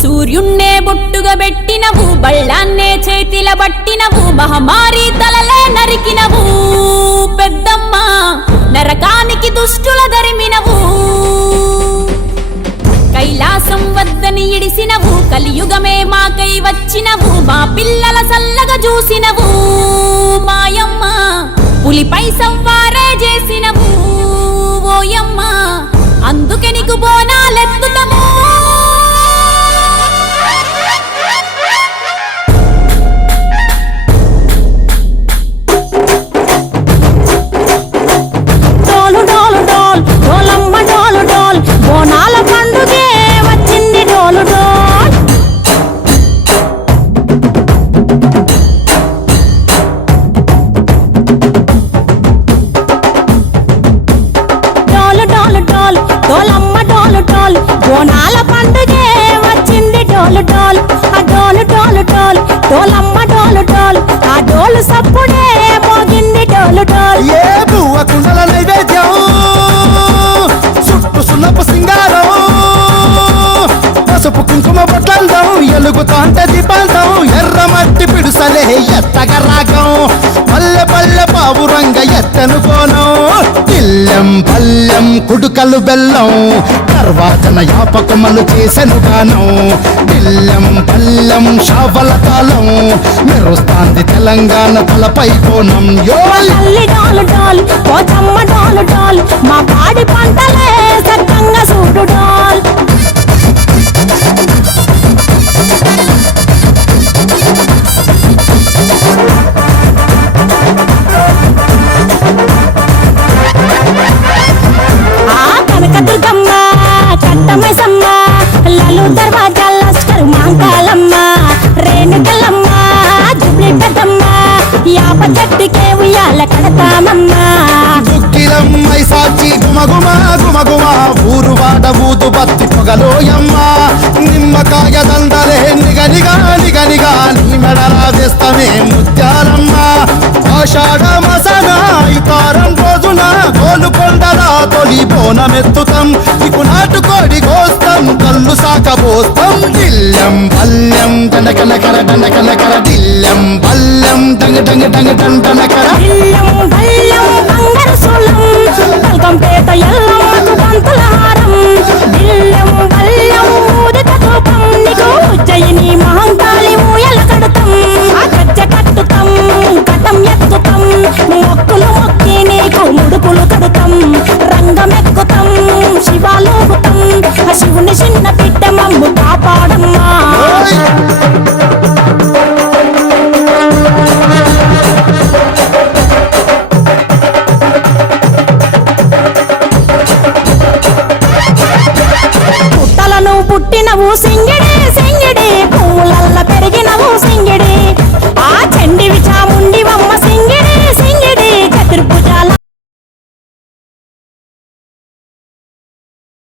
సూర్యున్నే బొట్టుగా పెట్టినవు, బళ్ళాన్నే చేతిల బట్టినవు, మహమారి తలలే నరికినవు పెద్దమ్మ, నరకానికి దుష్టుల దరిమినవు. కైలాసం వద్దని ఇడిసినవు, కలియుగమే మాకై వచ్చినవు, మా పిల్లల సల్లగా చూసినవు మాయమ్మ, పులిపై సవ్వారే చేసినవు ఓయమ్మ, అందుకే నీకు బోనాలెత్తుతము. డోలు డోలు డోల్ డోలమ్మ డోలు డోల్, బోనాల పండుగే వచ్చింది డోలు డోల్. డోలు డోలు డోల్ డోలమ్మ డోలు డోల్, బోనాల పండుగే వచ్చింది డోలు డోల్. ఆ డోలు డోలు డోల్ డోలమ్మ డోలు డోల్, ఆ డోలు సప్పుడే మోగింది డోలు డోల్. ఏ బువ్వ కుండల నైవేద్యం, చుట్టు సున్నపు సింగారం, పసుపు కుంకుమ బొట్లందం, ఎలుగుతాంటే దీపాంతం, ఎర్ర మట్టి పిడుసలే ఎత్తగ రాగం, పల్లె పల్లె పావురంగ ఎత్తను కోనం, ఇల్లెం పల్లెం కుడుకలు బెల్లం, తర్వాతన యాపకమలు చేసెను గానం, ఇల్లెం పల్లెం షావల తాళం, మెరుస్తాంది తెలంగాణ తలపై కోణం. తల్లి డోలు డోల్ పోచమ్మ డోలు డోల్, మా పాడి పంటలే సక్కంగా చూడు డోల్. ఆ కనకదుర్గమ్మ కట్టమైసమ్మ, లలు దర్వాజా లస్కర్ మాంకాలమ్మ, రేణుకలమ్మ జుబ్లి పెద్దమ్మ, యాప చెట్టుకే ఉయ్యాల కడతామమ్మ. దుక్కిలమ్మై సాచి గుమగుమ గుమగుమ, ఊరు వాడ ఊదు బత్తి పొగలోయమ్మ, నిమ్మకాయ దండలే నిగనిగా నిగనిగా, నీ మెడలా వేస్తమే ముత్యాలమ్మ, ఆషాఢ మసన ఇతారం రోజున గోలుకొండల తొలి బోనమెత్తుతాం, నీకు నాటుకోడి కోస్తాం, కళ్ళు సాకబోస్తాం, దిల్లెం పల్లెం దండకనకర దండకనకర, దిల్లెం పల్లెం డంగ డంగ డంగ డండనకర. బిల్లం బల్లం బంగారు సోలం, బల్కంపేట ఎల్లమ్మకు పంతుల హారం, బిల్లం బల్లం ఊదిత ధూపం, నీకు ఉజ్జయిని మహంకాళి ఊయల కడుతాం, ఆ గజ్జ కట్టుతాం కటం ఎత్తుతాం, మొక్కులు మొక్కి నీకు ముడుపులు కడుతాం, రంగమెక్కుతాం శివాలోగుతాం, ఆ శివుని చిన్న బిడ్డ మమ్ము కాపాడమ్మా. పుట్టలను పుట్టినవు సింగిడి సింగిడి, పువ్వులల్ల పెరిగినవు సింగిడి,